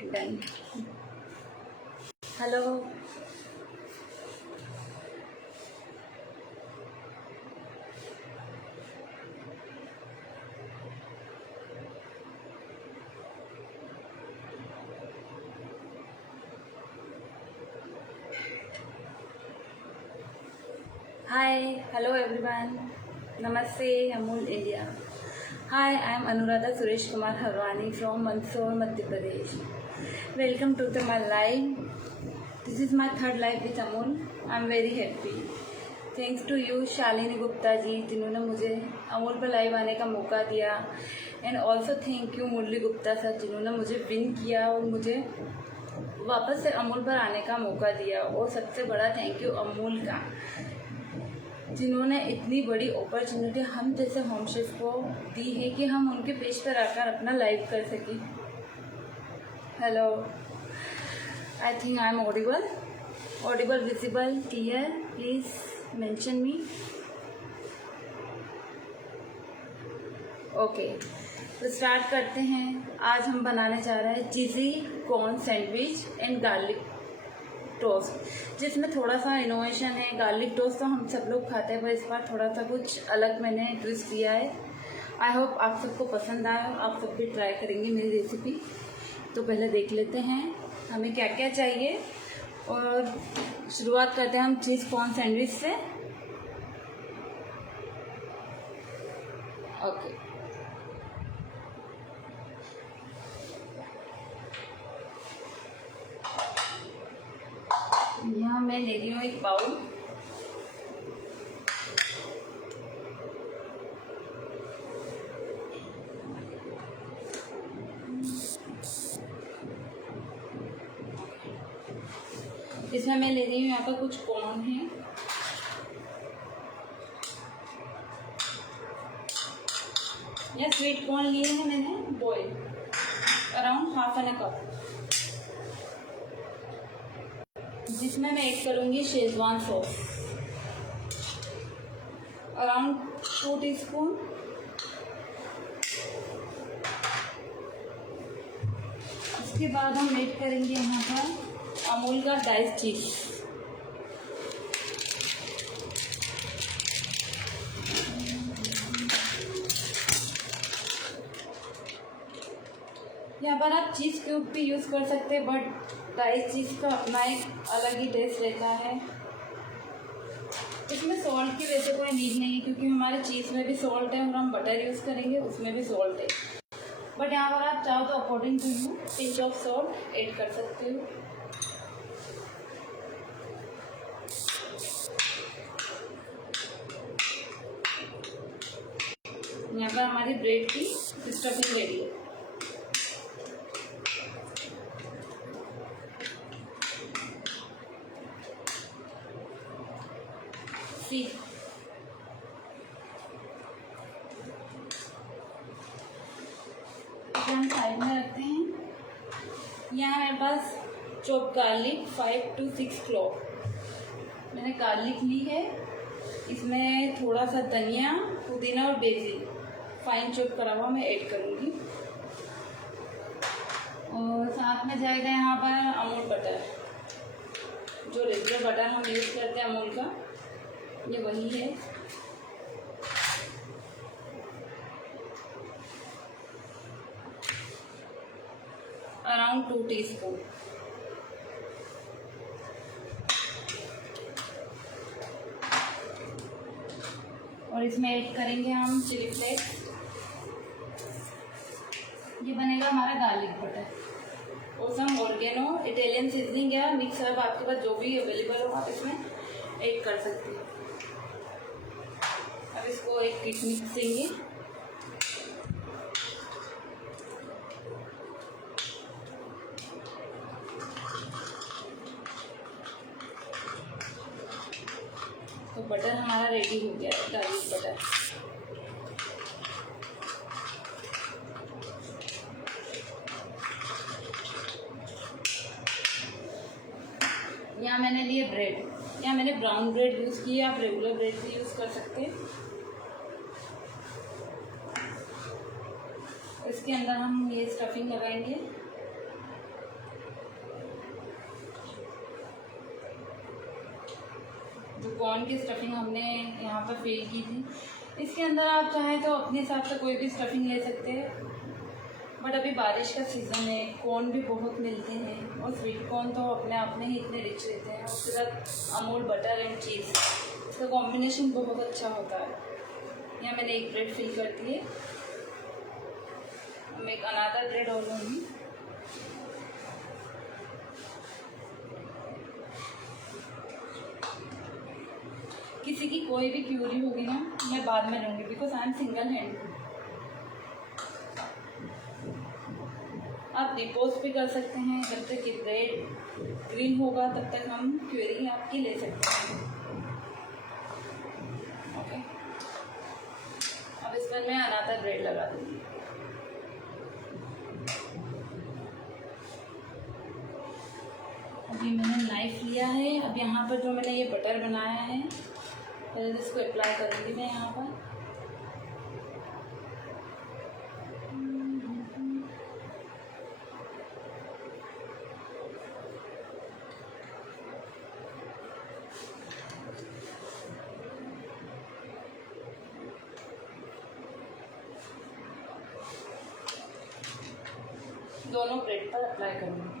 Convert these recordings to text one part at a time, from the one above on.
Done. Hello, hi, hello everyone, नमस्ते Amul India. Hi, I am Anuradha Suresh Kumar Harwani from Mandsaur, Madhya Pradesh. Welcome to the my live. This is my third live with Amul. I am very happy. Thanks to you Shalini Gupta ji, जिन्होंने मुझे अमूल पर live आने का मौका दिया। And also thank you Murali Gupta sir, जिन्होंने मुझे विन किया और मुझे वापस से अमूल पर आने का मौका दिया। और सबसे बड़ा थैंक यू अमूल का, जिन्होंने इतनी बड़ी अपॉर्चुनिटी हम जैसे होम शेफ को दी है कि हम उनके पेज पर आकर अपना लाइव कर सकें। Hello, I think I am audible, visible, clear? Please mention me. Okay, तो स्टार्ट करते हैं। आज हम बनाने जा रहे हैं cheesy corn sandwich and garlic toast, जिसमें थोड़ा सा इनोवेशन है। गार्लिक टोस्ट तो हम सब लोग खाते हैं, पर इस बार थोड़ा सा कुछ अलग मैंने ट्विस्ट दिया है। आई होप आप सबको पसंद आए और आप सब भी ट्राई करेंगे मेरी रेसिपी। तो पहले देख लेते हैं हमें क्या क्या चाहिए और शुरुआत करते हैं हम चीज़ कॉर्न सैंडविच से। ओके, यहाँ मैं ले रही हूँ एक बाउल। इसमें मैं ले रही हूँ यहाँ पर कुछ कॉर्न है, या स्वीट कॉर्न लिए हैं मैंने boil, around half an cup, जिसमें मैं ऐड करूँगी शेजवान सॉस अराउंड 2 टीस्पून। उसके बाद हम ऐड करेंगे यहाँ पर अमूल का डाइस चीज़। यहाँ पर आप चीज़ क्यूब भी यूज़ कर सकते हैं, बट डाइस चीज़ का अपना एक अलग ही टेस्ट रहता है। इसमें सॉल्ट की वैसे कोई नीड नहीं है, क्योंकि हमारे चीज़ में भी सॉल्ट है और हम बटर यूज़ करेंगे उसमें भी सॉल्ट है। बट यहाँ पर आप चाहो तो according to you pinch of salt add कर सकते हो। यहाँ पर हमारी ब्रेड की स्टफिंग रेडी है। सी हम साइड में रखते हैं। यहाँ मेरे पास चॉप गार्लिक 5 to 6 क्लॉव मैंने गार्लिक ली है। इसमें थोड़ा सा धनिया, पुदीना और बेसिल फाइन चॉप करा हुआ मैं ऐड करूँगी। और साथ में जाएगा यहाँ पर अमूल बटर, जो रेगुलर बटर हम यूज़ करते हैं अमूल का, ये वही है। Around 2 teaspoon. और इसमें ऐड करेंगे हम चिली फ्लेक्स। ये बनेगा हमारा गार्लिक बटर। और सम ऑर्गेनो, इटालियन सीजनिंग या मिक्स हर्ब, आपके पास जो भी अवेलेबल हो आप इसमें ऐड कर सकते हैं। अब इसको एक मिक्स देंगे। तो बटर हमारा रेडी हो गया है, गार्लिक बटर। यहाँ मैंने लिए ब्रेड, यहाँ मैंने ब्राउन ब्रेड यूज़ की है, आप रेगुलर ब्रेड भी यूज़ कर सकते हैं। इसके अंदर हम ये स्टफिंग लगाएंगे। तो कॉर्न की स्टफिंग हमने यहाँ पर फिल की थी। इसके अंदर आप चाहें तो अपने हिसाब से कोई भी स्टफिंग ले सकते हैं, बट अभी बारिश का सीज़न है, कॉर्न भी बहुत मिलते हैं और स्वीट कॉर्न तो अपने आप में ही इतने रिच रहते हैं। उसके साथ अमूल बटर एंड चीज़, इसका कॉम्बिनेशन बहुत अच्छा होता है। यहाँ मैंने एक ब्रेड फिल कर दी है, मैं एक अनादर ब्रेड और लूँगी। किसी की कोई भी क्यूरी होगी ना, मैं बाद में लूँगी, because I am single hand. आप डिपोज भी कर सकते हैं, जब तक कि ब्रेड ग्रीन होगा तब तक हम क्यूरी आपकी ले सकते हैं। ओके, अब इस पर मैं अनादर ब्रेड लगा दूँगी। अभी मैंने नाइफ लिया है, अब यहाँ पर जो मैंने ये बटर बनाया है, पहले इसको अप्लाई करूँगी मैं यहाँ पर। दोनों ब्रेड पर अप्लाई करूँगी।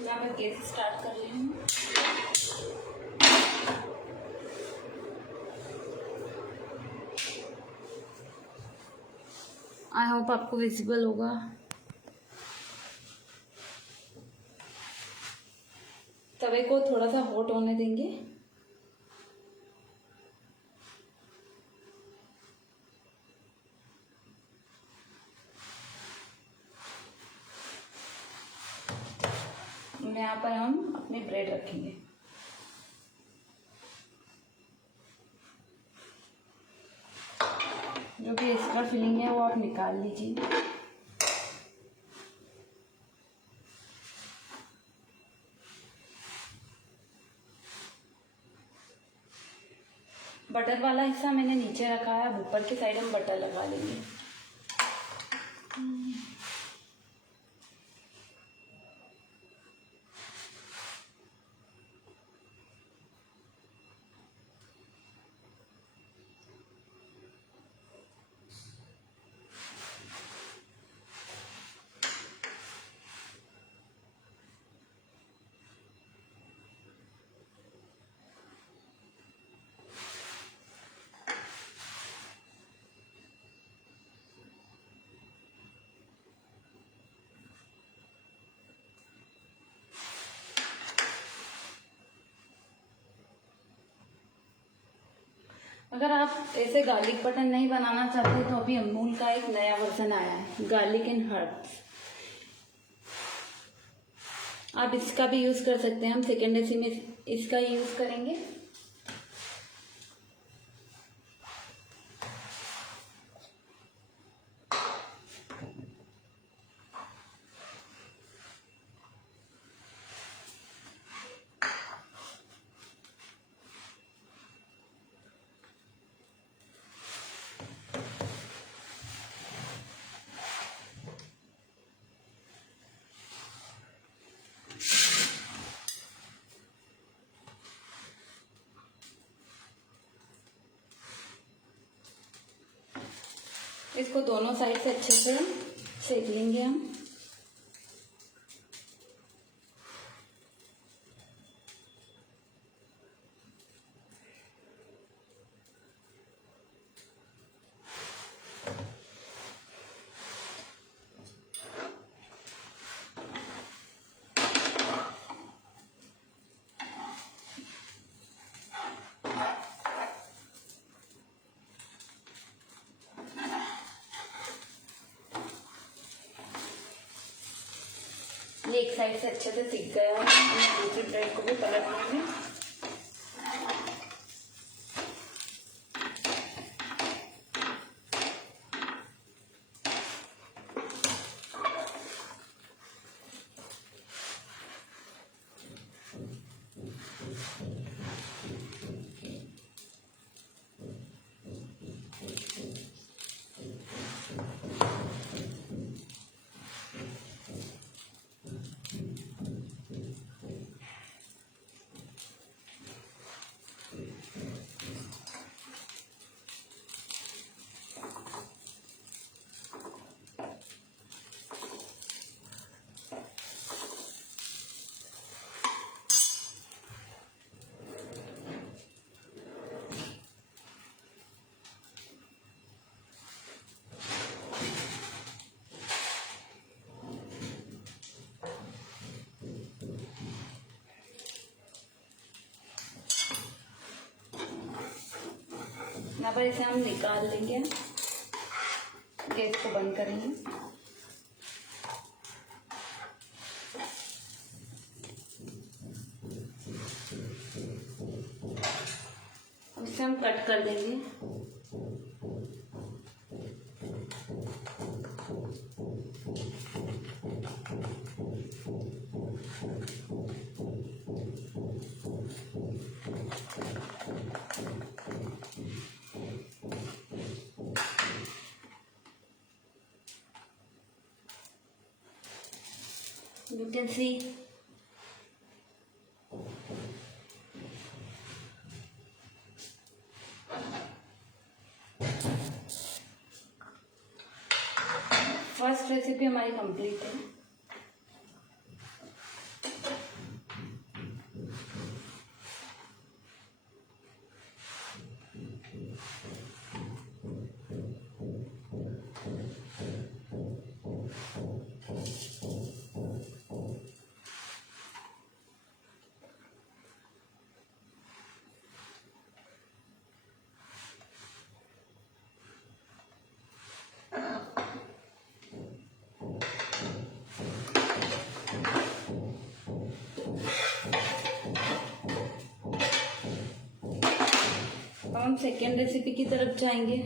मैं गैस स्टार्ट कर रही हूँ। आई होप आपको विजिबल होगा। तवे को थोड़ा सा हॉट होने देंगे। यहाँ पर हम अपनी ब्रेड रखेंगे। जो भी एक्स्ट्रा फिलिंग है वो आप निकाल लीजिए। बटर वाला हिस्सा मैंने नीचे रखा है, अब ऊपर की साइड हम बटर लगा लेंगे। अगर आप ऐसे गार्लिक बटर नहीं बनाना चाहते तो अभी अमूल का एक नया वर्जन आया है, गार्लिक एंड हर्ब्स। आप इसका भी यूज़ कर सकते हैं। हम सेकेंड रेसिपी में इसका यूज़ करेंगे। इसको दोनों साइड से अच्छे से सेक लेंगे हम। ये एक साइड से अच्छे से सिक गया है, हम दूसरी ब्रेड को भी पलट लेंगे। यहाँ पर इसे हम निकाल लेंगे, गैस को बंद करेंगे। अब इसे हम कट कर देंगे। You can see first recipe हमारी कंप्लीट है। हम सेकेंड रेसिपी की तरफ जाएंगे।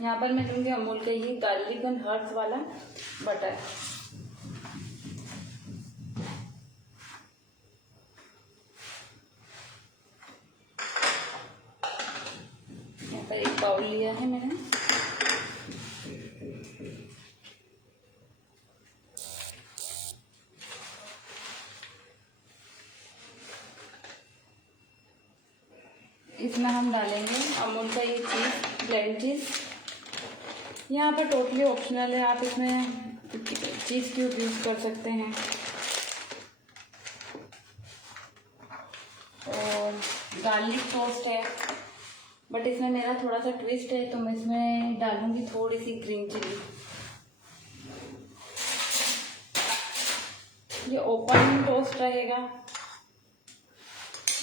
यहाँ पर मैं लूँगी अमूल का ये गार्लिक एंड हर्ब्स वाला बटर। यहाँ पर एक बाउल लिया है मैंने। इसमें हम डालेंगे अमूल का ये चीज़, ब्लेंड चीज़। यहाँ पर टोटली ऑप्शनल है, आप इसमें चीज़ क्यूब यूज़ कर सकते हैं। और गार्लिक टोस्ट है, बट इसमें मेरा थोड़ा सा ट्विस्ट है, तो मैं इसमें डालूंगी थोड़ी सी ग्रीन चिली। ये ओपन टोस्ट रहेगा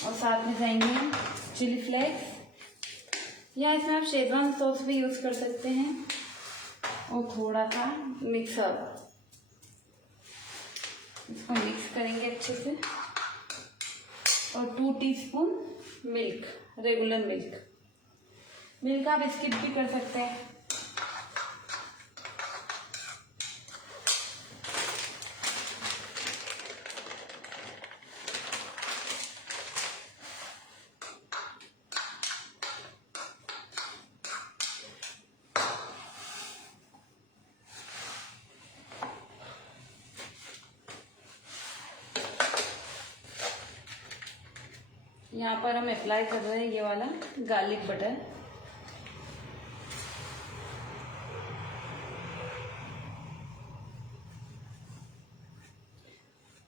और साथ में जाएंगे चिली फ्लेक्स, या इसमें आप शेजवान सॉस भी यूज़ कर सकते हैं। और थोड़ा सा मिक्सर, इसको मिक्स करेंगे अच्छे से। और 2 टीस्पून मिल्क, रेगुलर मिल्क आप स्किप भी कर सकते हैं। यहाँ पर हम अप्लाई कर रहे हैं ये वाला गार्लिक बटर।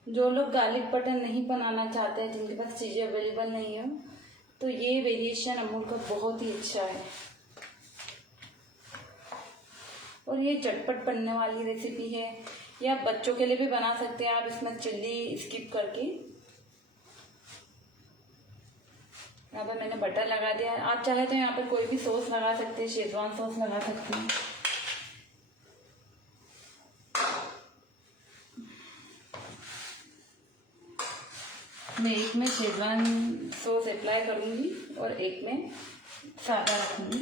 जो लोग गार्लिक बटर नहीं बनाना चाहते हैं, जिनके पास चीज़ें अवेलेबल नहीं है, तो ये वेरिएशन अमूल का बहुत ही अच्छा है और ये झटपट बनने वाली रेसिपी है। या बच्चों के लिए भी बना सकते हैं आप इसमें चिल्ली स्किप करके। यहाँ पर मैंने बटर लगा दिया है। आप चाहे तो यहाँ पर कोई भी सॉस लगा सकते हैं, शेजवान सॉस लगा सकते हैं। मैं एक में शेजवान सॉस अप्लाई करूँगी और एक में सादा रखूँगी।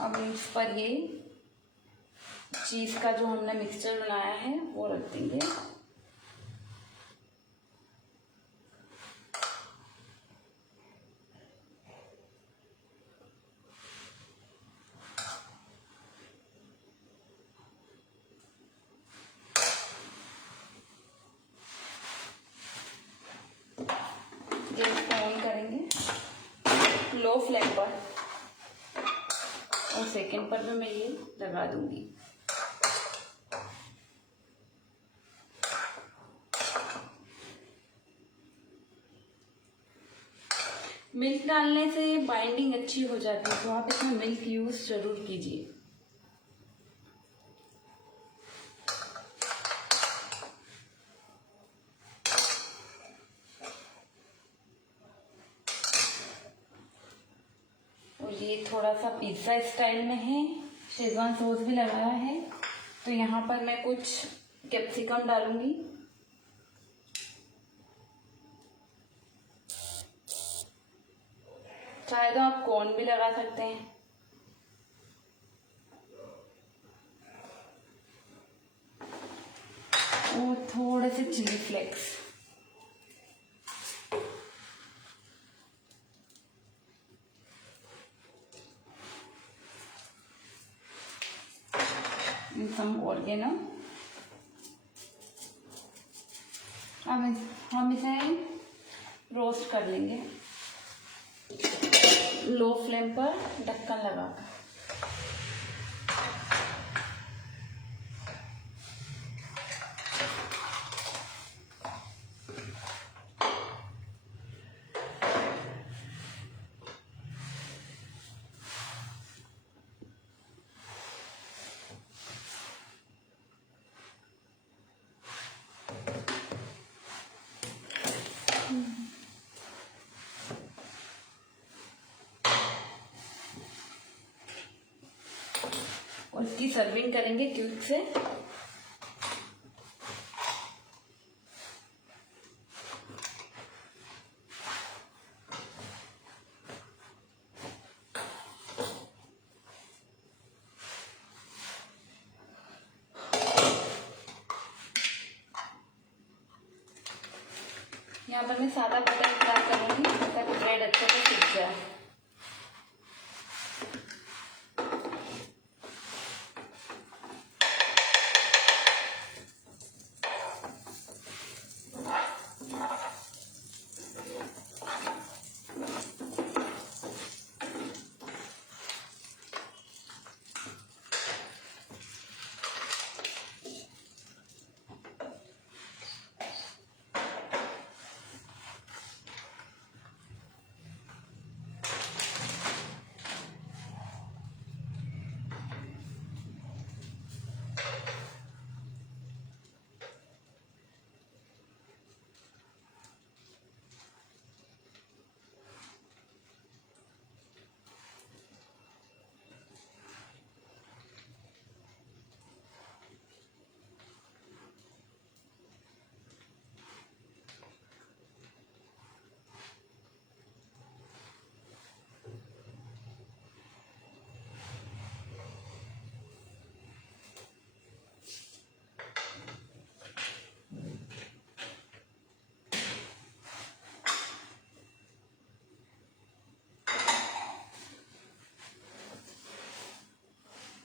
अब इस पर ये चीज़ का जो हमने मिक्सचर बनाया है वो रख देंगे। गैस को ऑन करेंगे लो फ्लेम पर और सेकंड पर भी मैं ये लगा दूंगी। मिल्क डालने से बाइंडिंग अच्छी हो जाती है, तो आप इसमें मिल्क यूज़ ज़रूर कीजिए। और ये थोड़ा सा पिज़्ज़ा स्टाइल में है, शेजवान सॉस भी लगाया है, तो यहाँ पर मैं कुछ कैप्सिकम डालूंगी। चाहे तो आप कॉर्न भी लगा सकते हैं। और थोड़े से चिली फ्लेक्स। सम ऑर्गेनो। अब हम इसे रोस्ट कर लेंगे लो फ्लेम पर ढक्कन लगाकर। और इसकी सर्विंग करेंगे क्यूब से। यहाँ पर मैं सादा बटर अप्लाई करूँगी ताकि ब्रेड अच्छे से सीख जाए।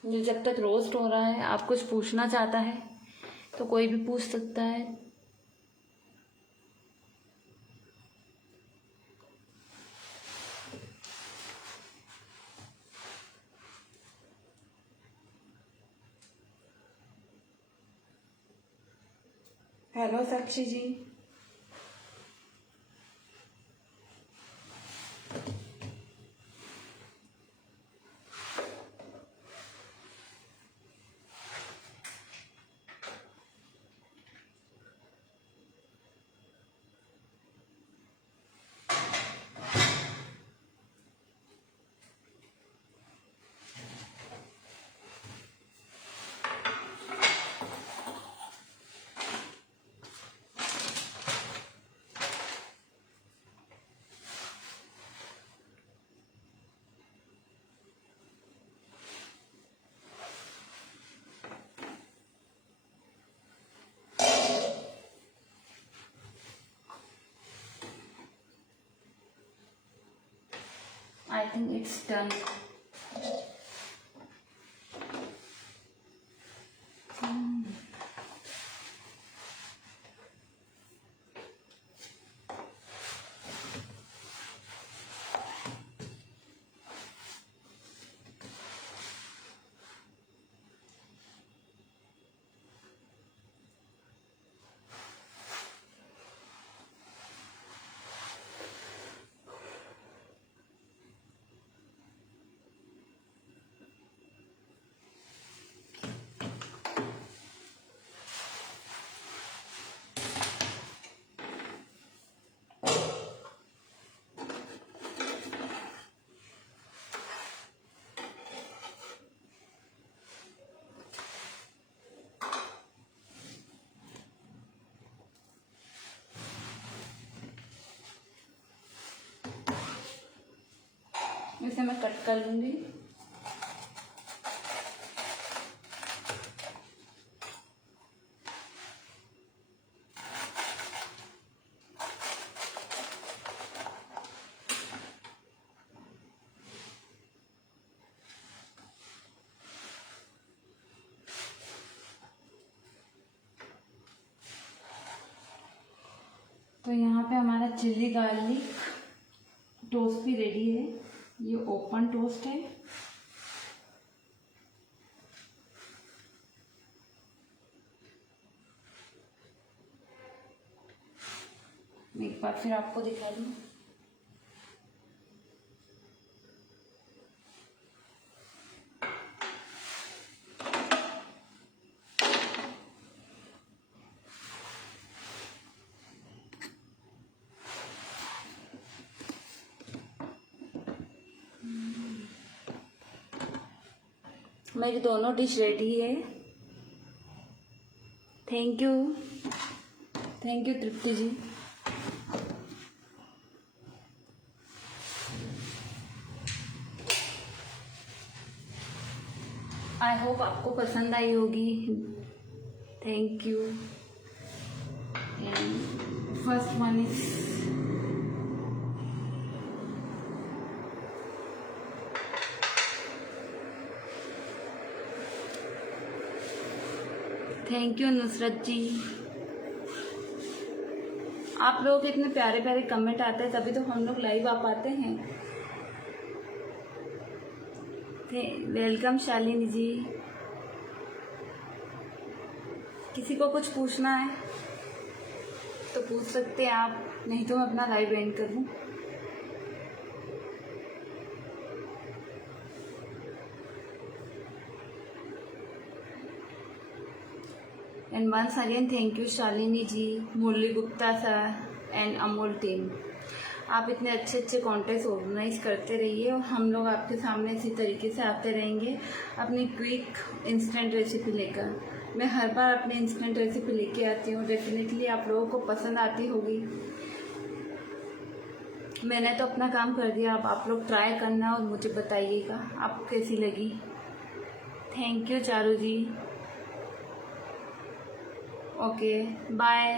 ये जब तक रोस्ट हो रहा है, आप कुछ पूछना चाहता है तो कोई भी पूछ सकता है। Hello Sakshi ji. I think it's done. इसे मैं कट कर लूंगी। तो यहाँ पे हमारा चिल्ली गार्लिक टोस्ट भी रेडी है। ये ओपन टोस्ट है। मैं एक बार फिर आपको दिखा दूँ। मेरी दोनों डिश रेडी है। Thank you Tripti ji. I hope आपको पसंद आई होगी। Thank you. And first one is thank you Nusrat ji. आप लोग के इतने प्यारे प्यारे कमेंट आते हैं तभी तो हम लोग लाइव आ पाते हैं। वेलकम शालिनी जी। किसी को कुछ पूछना है तो पूछ सकते हैं आप, नहीं तो मैं अपना लाइव एंड कर दूँ। And once again thank you Shalini ji, Murali Gupta sir and Amol team. आप इतने अच्छे अच्छे कॉन्टेस्ट ऑर्गेनाइज करते रहिए और हम लोग आपके सामने इसी तरीके से आते रहेंगे अपनी क्विक इंस्टेंट रेसिपी लेकर। मैं हर बार अपनी इंस्टेंट रेसिपी लेके आती हूँ। डेफिनेटली आप लोगों को पसंद आती होगी। मैंने तो अपना काम कर दिया, अब आप लोग ट्राई करना और मुझे बताइएगा आपको कैसी लगी। Thank you Charu ji. Okay bye.